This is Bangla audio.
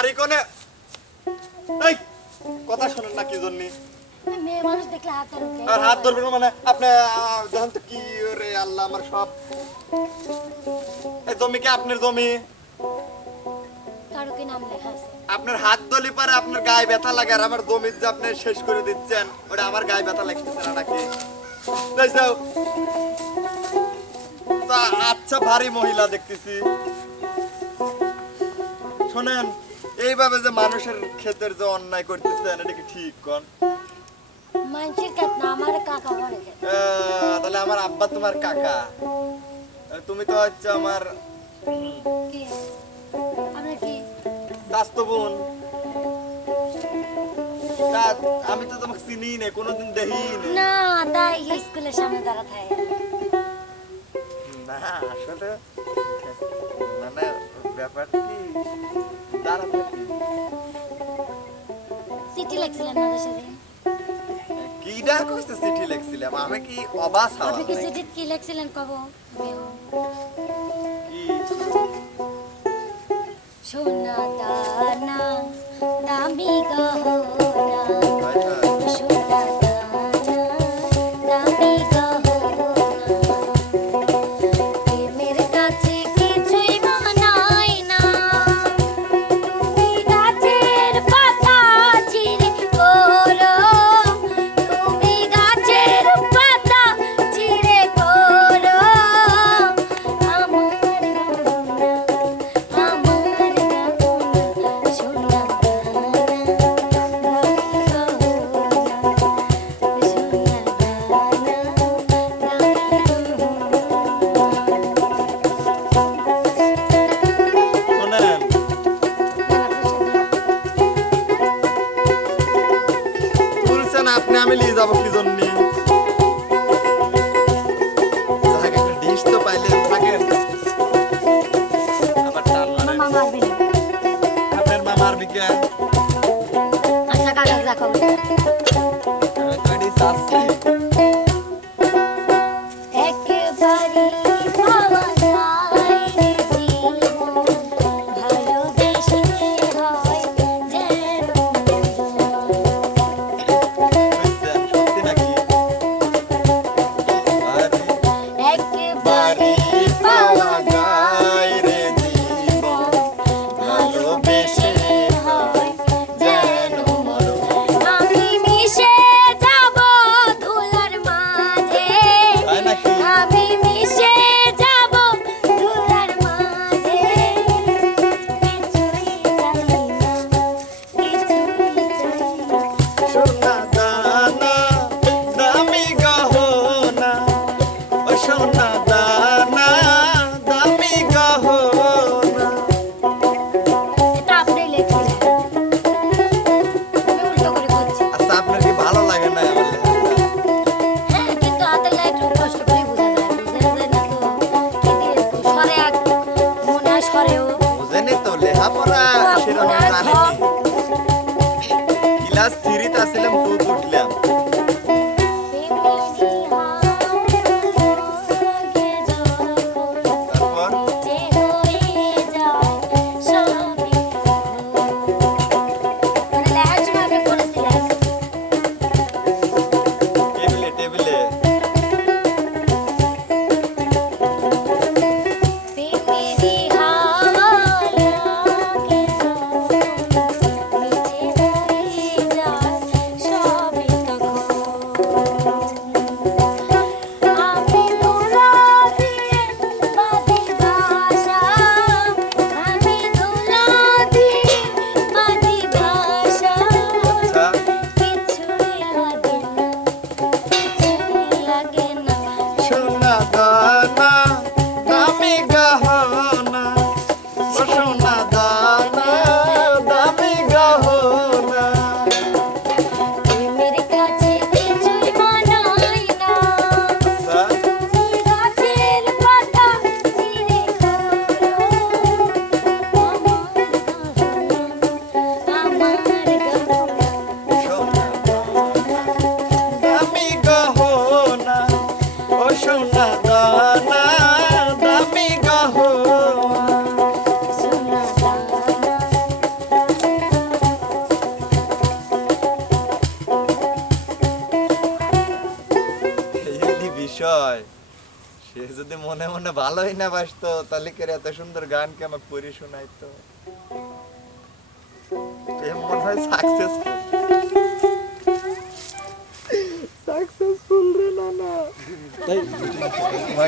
বাড়ি কোনে? এই কথা শোনেন না কি জন্য? মেয়ে মানুষ দেখলে হাত ধরে উঠে। আর হাত ধরবেন না মানে আপনি দেখেন তো কি রে আল্লাহ আমার সব। এই জমি কি আপনার জমি? কারও কি নাম লেখা আছে? আপনার হাত দলি পারে আপনার গায়ে ব্যথা লাগে আর আমার জমি যে আপনি শেষ করে দিচ্ছেন ওটা আমার গায়ে ব্যথা লাগতেছে না নাকি? আচ্ছা ভারী মহিলা দেখতেছি। শোনেন। এইভাবে যে মানুষের ক্ষেতের যে অন্যায় করতেছেন এটা কি ঠিক কোন? মানুষের কাজ না আমার কাকা ঘরে খেত তাহলে আমার আব্বা তোমার কাকা। তুমি তো হচ্ছে আমার কি? আমরা কি? স্বাস্থ্য বোন। আমি তো তোমাকে চিনি না কোনোদিন দেখিনি না। তাই স্কুলের সামনে দাঁড়া থাকে। না আসলে মানে ব্যাপার কি? চিঠি লিখছিলেন না সেদিন কি ডাক চিঠি লিখছিলাম আমি কি অবাস হওয়া আপনি কি চিঠি কি লিখছিলেন কব? সোনা আপনি আমি নিয়ে যাব কি জন্য? ডিশ তো থাকেন। মামা বিকে আচ্ছা কাকা দেখো পাওয়া বুঝেনি তো লেখাপড়া সেরকম জানেনি সোনা দানা, দামি গহ বিষয়, সে যদি মনে মনে ভালোই না বাসতো, তাহলে কে এত সুন্দর গানকে আমাকে পড়ে শোনাইতো? মনে হয় সাকসেসফুল সাকসেসফুল রে না না